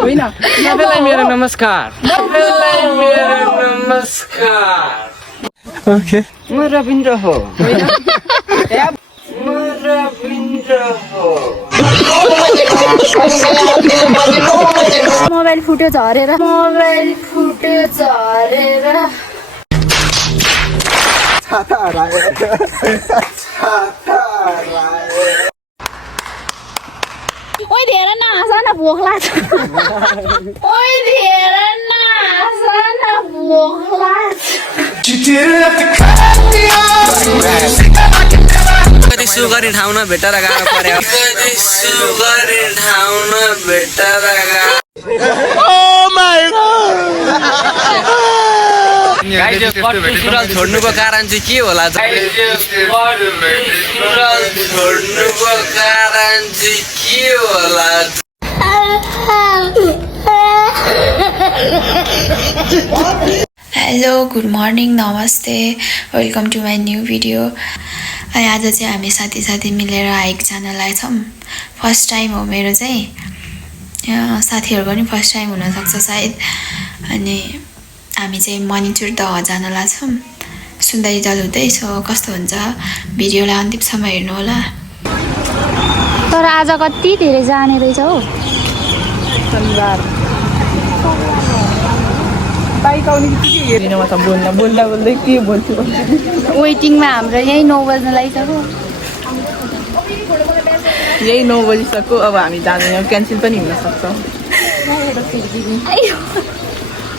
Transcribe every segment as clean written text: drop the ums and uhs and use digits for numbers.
होइन सबैलाई मेरो नमस्कार ओके म रविन्द्र हो म रविन्द्र हो मोबाइल फुट्यो झरेर ओइ धेरै नहाँस न भोक लाग्छ कति सुगरी ठाउँ न भेटेर गाह्रो पर्यो छोड्नुको कारण चाहिँ के होला हेलो गुड मर्निङ नमस्ते welcome to my new video आज चाहिँ हामी साथी मिलेर हाइक जान लागेछौँ फर्स्ट टाइम हो मेरो चाहिँ साथीहरूको पनि फर्स्ट टाइम हुनसक्छ सायद अनि हामी चाहिँ मणिचुर दह जान लाग्छौँ सुन्दरी जल हुँदैछ कस्तो हुन्छ भिडियोलाई अन्तिमसम्म हेर्नु होला तर आज कति धेरै जाने रहेछ हौ शनिबार बाइक आउने बित्तिकै हेर्नु म त बोल्दा बोल्दै के बोल्छु वेटिङमा हाम्रो यही 9 बज्न लागिसक्यो यही 9 बजिसक्यो अब हामी जाँदैनौँ क्यान्सल पनि हुनसक्छ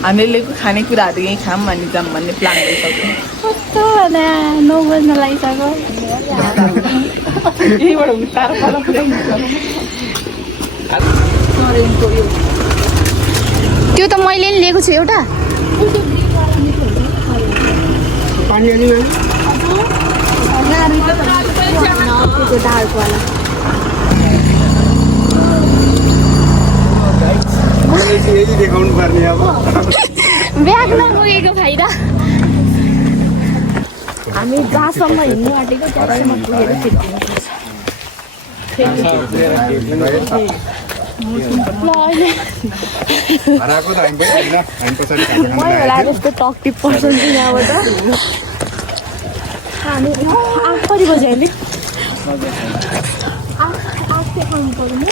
हामीले खानेकुराहरू यहीँ खाऊँ अनि जाऊँ भन्ने प्लान भइसक्यो कस्तो 9 बज्न लागिसक्यो यहीबाट टाढो टाढो पुऱ्याइन्छ त्यो त मैले नि लिएको छु एउटा देखाउनु पर्ने अब ब्यागमा पुगेको फाइदा हामी जहाँसम्म हिँड्नु आँटेको त्यहाँसम्म पुगेर जस्तो टक्टिभ पर्सन चाहिँ यहाँबाट हामी 8 कति बजी अहिले 8 खानु पर्ने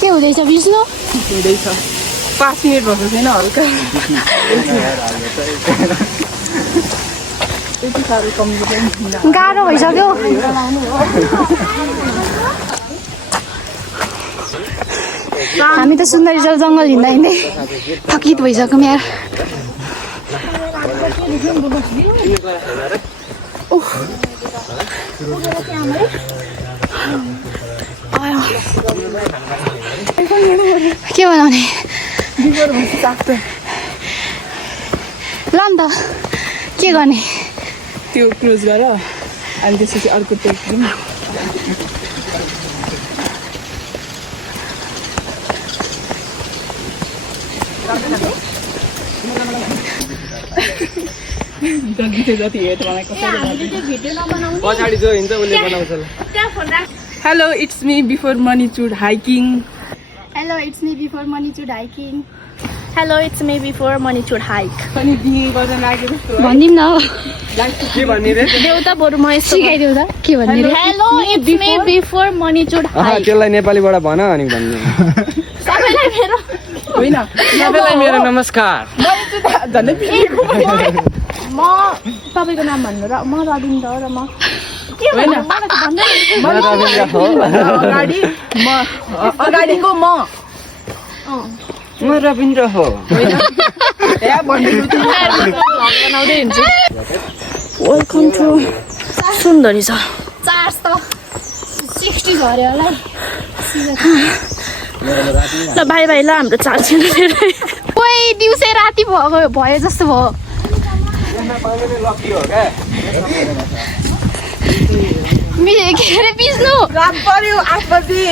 के हुँदैछ विष्णु हुँदैछ 5 मिनट भएको छैन हल्का त्यति साह्रो कम्ती गाह्रो भइसक्यो हामी त सुन्दरी जल जङ्गल हिँड्दा हिँड्दै थकित भइसक्यौँ यार के बनाउने ल नि त के गर्ने त्यो क्लोज गर अनि त्यसपछि अर्को टेक दिउँ जति हेर्छ मलाई hello it's me before Manichur hiking Hello, it's me before Manichud hiking. Hello, it's me before Manichud hike. अनि दिए गर्न लाग्यो जस्तो भनिदिउँ न के भन्ने रे देउता बरु म यस्तो सिकाइदेऊ त के भन्ने रे hello it's me before Manichud hike त्यसलाई नेपालीबाट भन अनि भन्ने सबैलाई मेरो होइन सबैलाई मेरो नमस्कार झन्डै म तपाईको नाम भन्नु र म रविन्द्र र म होइन अगाडि म अगाडिको म म रविन्द्र हो बनाउँदै हुन्छु वेलकम टु सुन्दरी छ चार्ज त 60 झर्यो होला ल बाई बाई ल हाम्रो चार्ज छैन फेरि ओइ दिउँसै राति भयो जस्तो भयो के अरे बिच्नु रात पर्यो 8 बजी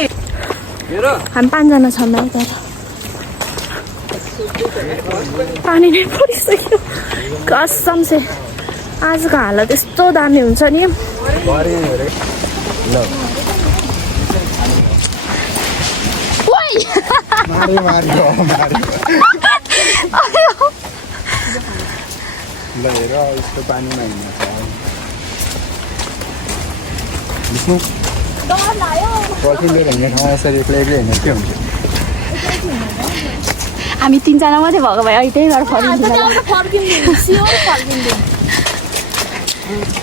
हामी 5 जना छौँ न तर पानी नै परिसक्यो कसम से आजको हालत यस्तो दामी हुन्छ नि मार्यो मार्यो मार्यो ल हेर यस्तो पानीमा हिँड्न छ विष्णु पर्फिलिएर हिँड्ने ठाउँमा यसरी प्लेटले हिँड्ने के हुन्छ हामी 3 जना मात्रै भएको भए अहिले त्यही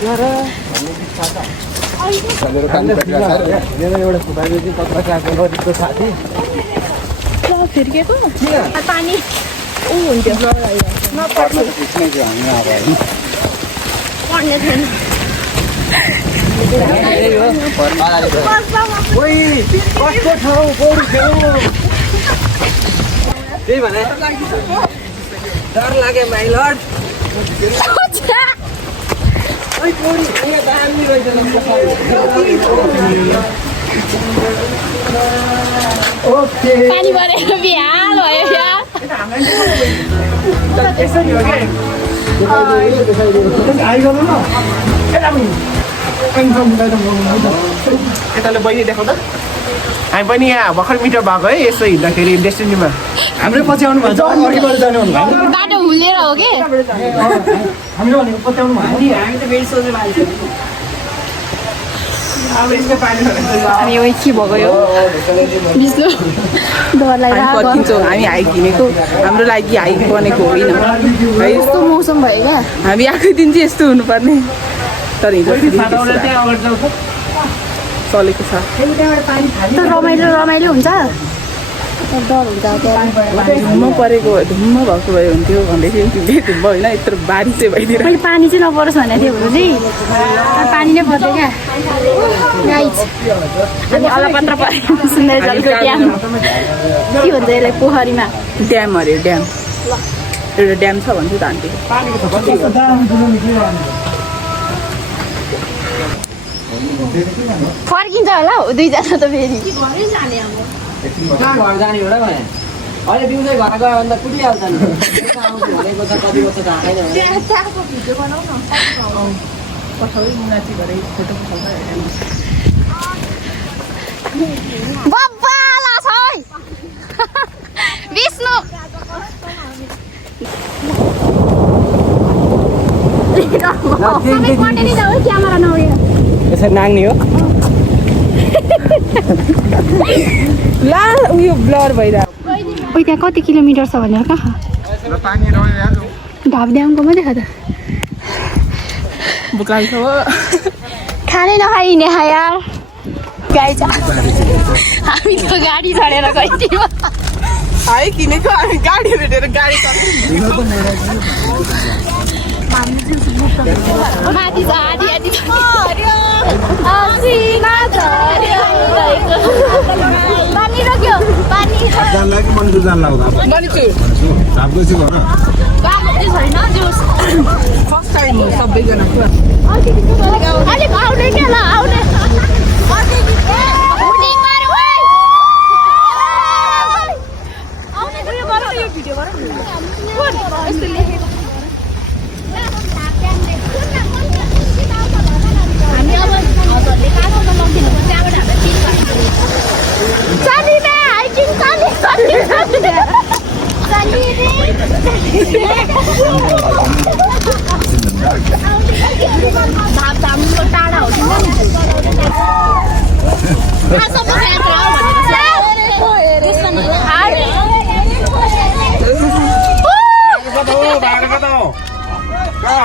गरेर मेरो कान पेटका छ मेरो एउटा सुपारी पत्रकारको गरिबको साथी फिर्केको पानी हुन्थ्यो खिच्ने थियो हामी अब पढ्ने थिएन कस्तो ठाउँ पौडी खेल्नु त्यही भने डर लाग्यो माइ लर्ड पानी परेर बिहाल भयो यहाँ यताले बहिनी देखाउ त हामी पनि यहाँ भर्खर मिटर भएको है यसो हिँड्दाखेरि डेस्टिनीमा हाम्रो पछि आउनु भन्छ अघिबाट जानु भन्नु बाटो हुलेर हो कि हामीले भनेको पछि आउनु भयो हामी त फेरि सोच्नु भएको थियो अब यसको पानी हामी यो के भएको यो विष्णु डरलाई हामी पर्खिन्छौँ हामी हाइक हिँडेको हाम्रो लागि हाइक बनेको होइन है यस्तो मौसम भयो क्या हामी आएको दिन चाहिँ यस्तो हुनुपर्ने तर हिजो चलेको छ तर रमाइलो रमाइलो हुन्छ तर डर हुन्छ त्यहाँ धुम्म परेको धुम्म भएको भए हुन्थ्यो भन्दै थियो तिमीले धुम्म होइन यत्रो बारी चाहिँ भइदिएर मैले पानी चाहिँ नपरोस् भनेको थिएँ हुनु चाहिँ तर पानी नै पर्छ क्या गाइज अनि अलपत्र परेको सुन्दर जलको ड्याम के भन्छ यसलाई पोखरीमा ड्याम अरे ड्याम एउटा ड्याम छ भन्छु त आन्टी फर्किन्छ होला हौ 2 जना त फेरि कहाँ घर जाने हो र भने अहिले दिउँसै घर गयो भने त कुटिहाल्छ नि भनेको छ कति वर्ष थाहा छैन बब्बाला छ है विष्णु क्यामेरा नउड्यो यसरी नाग्ने हो ला उयो ब्लर भइरहेको ओइ त्यहाँ कति किलोमिटर छ भनेर कहाँ पानी रह्यो ढाब ड्यामको मात्रै खा त बुकाल्छ हो खानै नखाइने खा यार गाई छ हामी त गाडी चढेर गइदियो हाइ किनेको हामी गाडी भेटेर गाडी माथि छ आधी आधी पानी रक्यो पानी जान लाग्यो मन्सु जान लाग्दा धापको छु भन फर्स्ट टाइम हो सबैजना अलिक आउने क्या ल आउने टाढा हो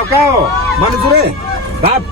कहाँ हो मानिस रे भाप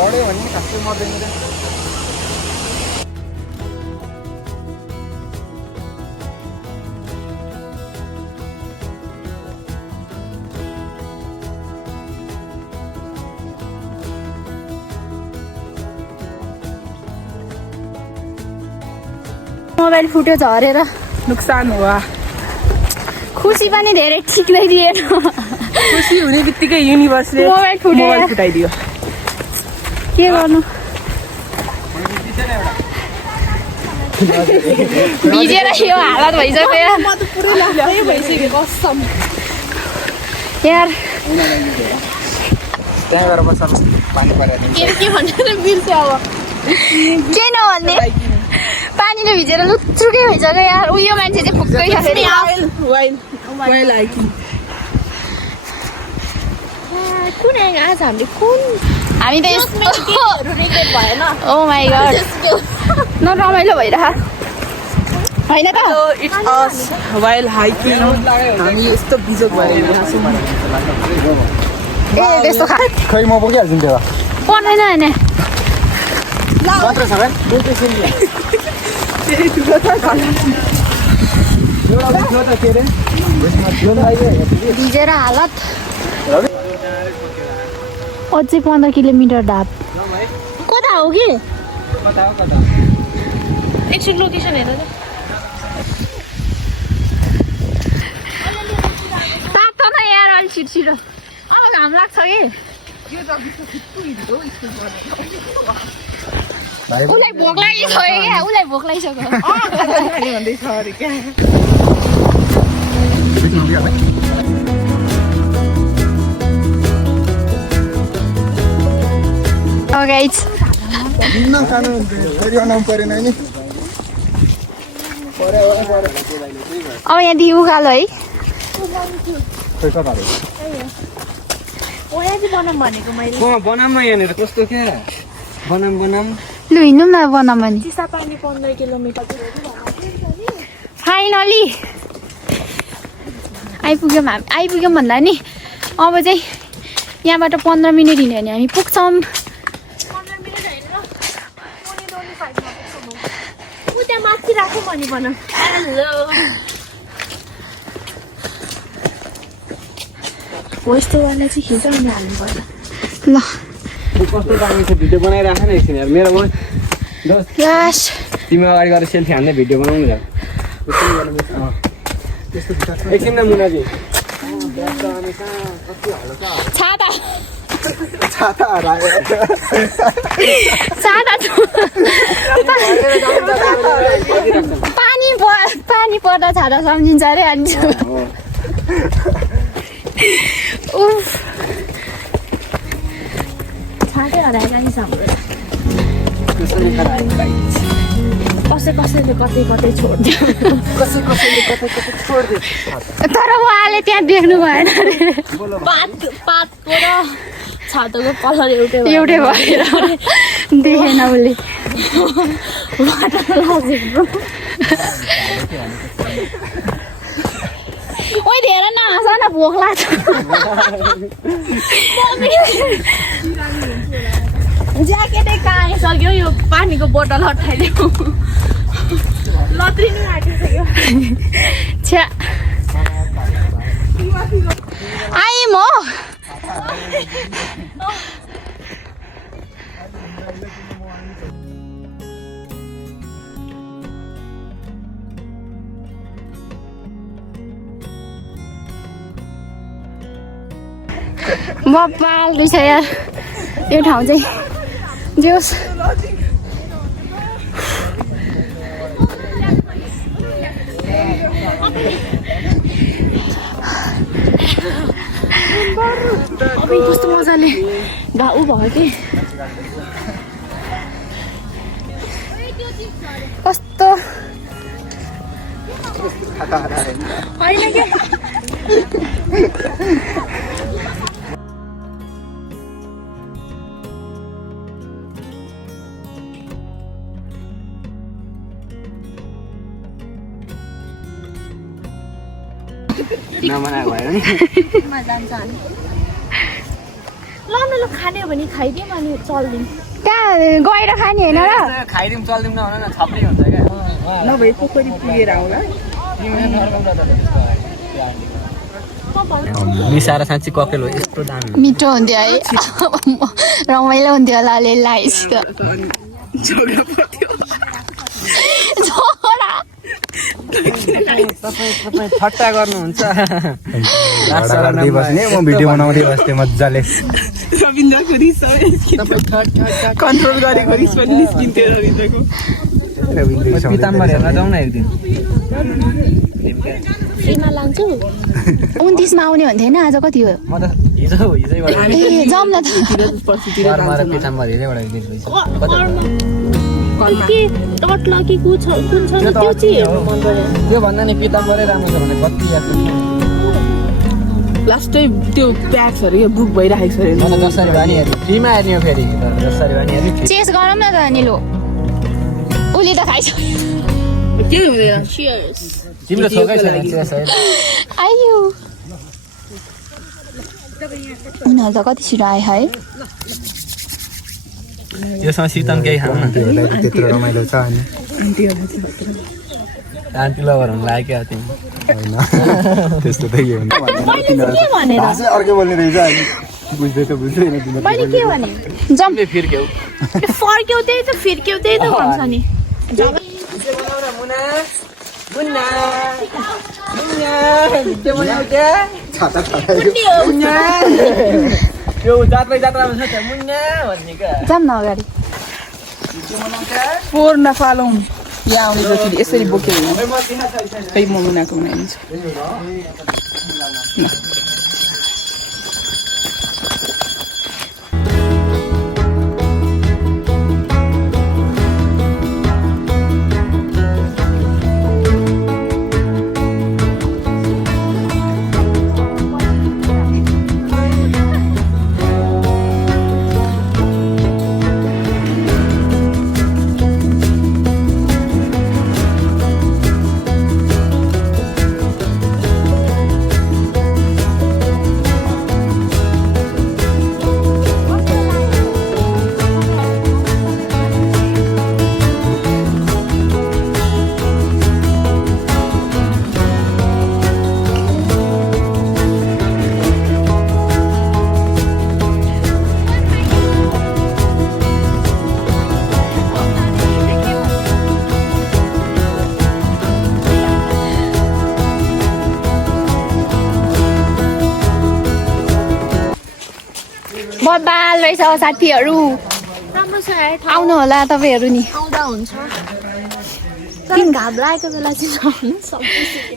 लड्यो भने खासै मर्दैन रे मोबाइल फुट्यो झरेर नुकसान हुआ खुसी पनि धेरै ठिक्लै दिएन खुसी हुने बित्तिकै युनिभर्सले मोबाइल फुट्यो मोबाइल फुटाइदियो के गर्नु भिजेर यो हालत भइसक्यो यार त्यहाँ गएर बस्छ पानी परेर के भनेर बिर्स्यो अब के नभन्ने पानीले भिजेर लुत्रुकै भइसक्यो यार उयो मान्छे चाहिँ फुक्कै छ फेरि वाइल हाइकिङ कुन आज हामीले कुन हामी त यस्तो भएन ओ माई गॉड न रमाइलो भइरह होइन त इट्स अस वाइल हाइकिङ हामी यस्तो बिजोग भएर ए त्यस्तो खै म बोकिहाल्छु नि त्यो पर्दैन होइन मात्र छ भाइ भिजेर हालत अझै 15 किलोमिटर ढाप कता हो कि एकछिन लोकेसन हेर तातो न यार अलि छिटो अब घाम लाग्छ कि उसलाई भोक लागिसक्यो क्या उसलाई भोक लागिसक्यो भन्दैछ अरे क्या गाइज खानु फेरि अनाउनु परेन नि अब यहाँदेखि उकालो है बनाम न यहाँनिर कस्तो क्या बनाम लु हिँड्नु न बनाम नि फाइनली आइपुग्यौँ भन्दा नि अब चाहिँ यहाँबाट 15 मिनट हिँड्यो भने हामी पुग्छौँ यस्तोवाला चाहिँ खिचाउनु हाल्नुपर्छ ल कस्तो दामी छ भिडियो बनाइराख न एकछिन यार मेरो लास तिमी अगाडि गएर सेल्फी हान्ने भिडियो बनाउनु ल एकछिन न मुनाजी छाता पानी पर्दा छाता सम्झिन्छ अरे अन्जु उफ छातै हराएर नि हाम्रो कसैले कतै छोड्दियो तर उहाँले त्यहाँ देख्नु भएन अरे पातको र छाताको कलर एउटै भएर देखेन उसले ओइ धेरै नहाँस न भोक लाग्छ ज्याकेटै काँसिसक्यो यो पानीको बोतल हटाइदियो लत्रिनु आँटिसक्यो छ्या आएँ म फाल्टु छ यार यो ठाउँ चाहिँ जोस् अब कस्तो मजाले घाउ भयो कि कस्तो होइन के नमनाएको भएर नि ल न न ल खाने हो भने खाइदिउँ अनि चल्दिउँ त्यहाँ गएर खाने होइन र खाइदिउँ चल्दिउँ नहुन न थप्रै हुन्छ क्या नभए पोखरी पुगेर आउला मिसाएर साँच्ची ककटेल हो यस्तो दामी मिठो हुन्थ्यो है रमाइलो हुन्थ्यो होला लेलाइसित तपाईँ ठट्टा गर्नुहुन्छ बस्ने म भिडियो बनाउँदै बस्थेँ मजाले रविन्द्रको रिस कन्ट्रोल गरेको रिस पनि निस्किन्थ्यो रविन्द्रको पिताम्बर हेर्न जाउँ न एकदिन फ्रीमा लान्छु 29 मा आउने भन्थ्यो होइन आज कति हो म त हिजैबाट ए जाउँ न त घरमा र पिताम्बर हिजैबाट एकदिन के टट्ला कि कुन छ त्यो चाहिँ हेर्नु मन पर्यो त्यो भन्दा नि पिताम्बरै राम्रो छ भने कति याद लास्टै त्यो प्याक्सहरू यो बुक भइराखेको छ अरे म त जसरी भए नि हेर्नु फ्रीमा हेर्ने हो फेरि जसरी भए नि हेर्नु चेस गरौँ न त निलो उली त खाइसक्यो के हुँदैन चियर्स तिम्रो छोकै छैन चेस होइन आइयो उनीहरू त कति छिटो आयो है योसँग शीतम केही खानु न त्यत्रो रमाइलो छ अनि शान्ति लभर हुनु लाग्यो क्या तिमी होइन त्यस्तो त के हुन्छ के भनेर अर्कै बोल्ने रहेछ अनि बुझ्दै त बुझ्दैन मैले के भने जाउँ फिर्क्यौ फर्क्यौ त्यही त फिर्क्यौ त्यही त भन्छ नि त्यो जात्रामा छ त्यहाँ मुन्ना भन्ने क्या जाउँ न अगाडि फोहोर नफालौँ यहाँ आउने जति यसरी बोक्यो भने खै म मुनाको बनाइदिन्छु बबाल रहेछ साथीहरू राम्रो छ है आउनु होला तपाईँहरू नि आउँदा हुन्छ दिन घाम लागेको बेला चाहिँ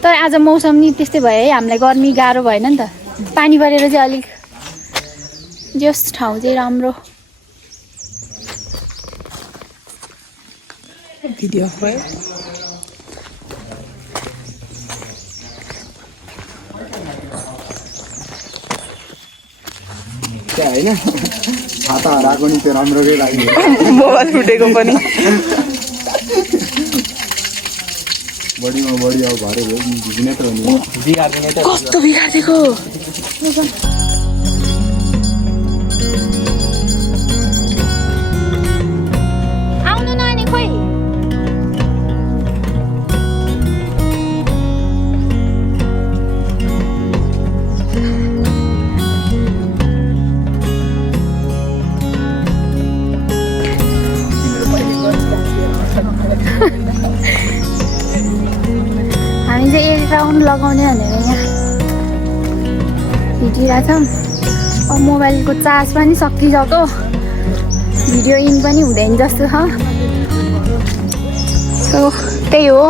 तर आज मौसम नि त्यस्तै भयो है हामीलाई गर्मी गाह्रो भएन नि त पानी परेर चाहिँ अलिक जस ठाउँ चाहिँ राम्रो भिडियो भयो क्या होइन छाता हराएको नि त्यो राम्रै लाग्यो मोबाइल फुटेको पनि बढीमा बढी अब घरै भिजिने त हो नि बिगार्दिने त कस्तो बिगारिदिएको आउनु नानी खोइ हामी चाहिँ एक राउन्ड लगाउने भनेर यहाँ हिँडिरहेछौँ अब मोबाइलको चार्ज पनि सकिसक्यो भिडियो इन पनि हुँदैन जस्तो छ सो त्यही हो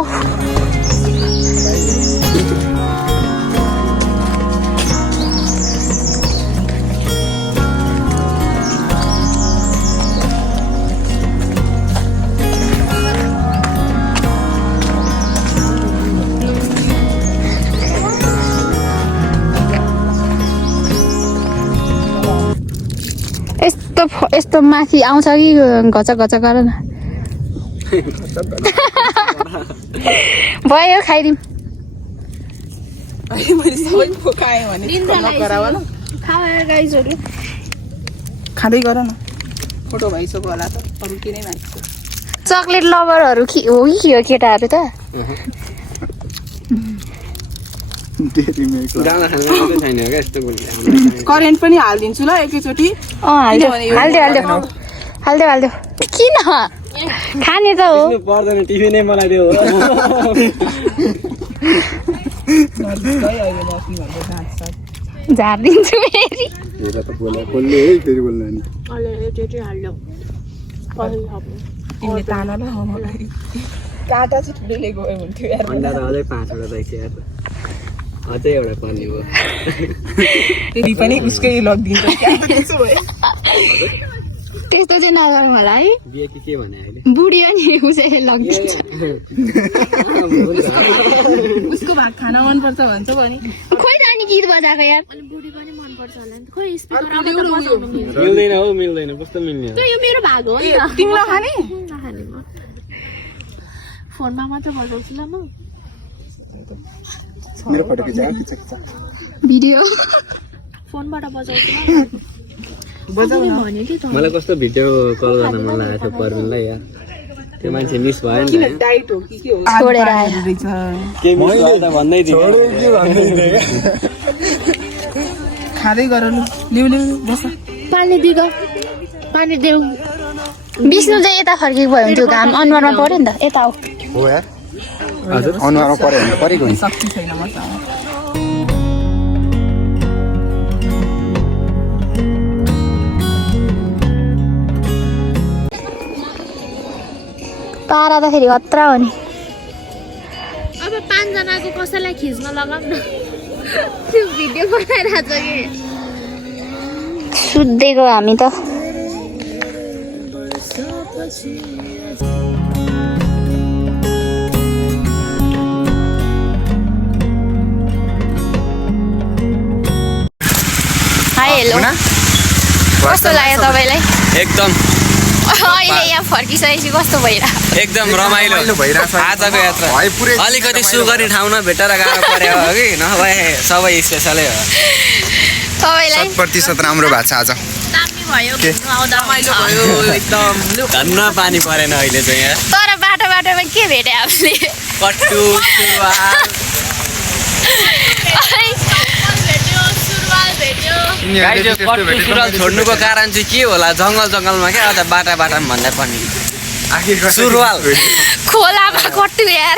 यस्तो माथि आउँछ कि घचक घचक गर न भयो खाइदिउँ मैले सबै पोकाएँ भने गराव न खाएर गाइजहरू खाँदै गर न फोटो भइसक्यो होला त अरू के नै माग्छु चक्लेट लभरहरू हो कि हो केटाहरू त गाउँमा खानु मात्रै छैन क्या यस्तो करेन्ट पनि हालिदिन्छु ल एकैचोटि हाल्दियो किन खाने त हो पर्दैन टिभी नै मलाई दियो झारिदिन्छु फेरि तिमीले ताना ल मलाई काँटा चाहिँ ठुलैले गयो हुन्थ्यो यार अन्डा त अझै 5 वटा रहेछ यार अझै एउटा पर्ने भयो त्यही पनि उसकै लगिदिन्छ त्यस्तो चाहिँ नगरौँ होला है बिहे के भने अहिले बुढी हो नि उसैले लगिदिन्छ उसको भाग खान मनपर्छ भन्छ भने खोइ त अनि गीत बजाएको यार मिल्दैन कस्तो मिल्ने हो यो मेरो भाग हो नि त तिमीलाई खाने फोनमा मात्र बजाउँछु ल म मेरो फोटो खिचा भिडियो फोनबाट बजाउँछु मलाई कस्तो भिडियो कल गर्न मन लागेको थियो पर्मिनलाई यार त्यो मान्छे मिस भयो नि त टाइट हो कि के हो छोडेर आयो के मिस भयो त भन्दै थिएँ खाँदै गर लिउ बस पानी दिगो पानी देऊ विष्णु चाहिँ यता फर्केको भयो हुन्थ्यो घाम अनुहारमा पर्यो नि त यता आऊ हो यार हजुर अनुहारमा पऱ्यो भने परेको हुन्छ सक्ति छैन मसँग पारा त फेरि खतरा हो नि अब 5 जनाको कसैलाई खिच्न लगाम न त्यो भिडियो बनाइरहेछ कि सुत्देको हामी त हाई हेलो कस्तो लाग्यो तपाईँलाई एकदम अहिले यहाँ फर्किसकेपछि कस्तो भइरहेको एकदम रमाइलो आजको यात्रा अलिकति सुगरी ठाउँमा भेटेर गाह्रो पर्यो हो कि नभए सबै स्पेसलै हो तपाईँलाई 100% राम्रो भएको छ आज दामी भयो आउँदा भयो एकदम धन्न पानी परेन अहिले चाहिँ यहाँ तर बाटोमा के भेट्यो हामीले कट्टु सुरुवाल छोड्नुको कारण चाहिँ के होला जङ्गलमा क्या अझ बाटामा भन्दा पनि सुरुवाल खोलामा कट्टु यार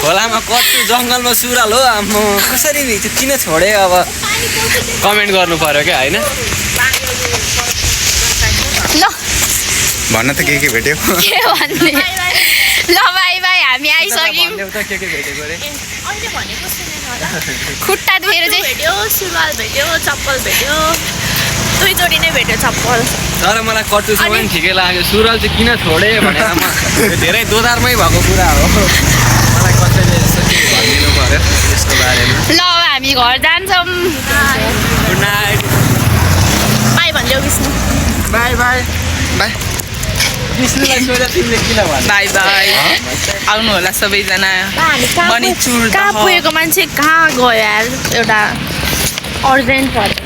खोलामा कट्टु जङ्गलमा सुरुवाल हो म कसरी किन छोडे अब कमेन्ट गर्नु पर्यो क्या होइन ल भन्न त के भेट्यो के भन्ने ल बाई हामी आइसक्यौँ खुट्टा दुखेर चाहिँ भेट्यो सुरुवाल भेट्यो चप्पल भेट्यो दुईचोटि नै भेट्यो चप्पल तर मलाई कट्टुसँग पनि ठिकै लाग्यो सुरुवाल चाहिँ किन छोडे भनेर म धेरै दोधारमै भएको कुरा हो मलाई कसैले यस्तो भनिदिनु पर्यो यसको बारेमा ल हामी घर जान्छौँ गुड नाइट बाई भनिदेऊ विष्णु बाई विष्णुलाई सोधा तिमीले किन भन्यो बाई आउनु होला सबैजना पनि चुर कहाँ पुगेको मान्छे कहाँ गयो यार एउटा अर्जेन्ट पर्छ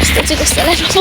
यस्तो चाहिँ कस्तो लाग्छ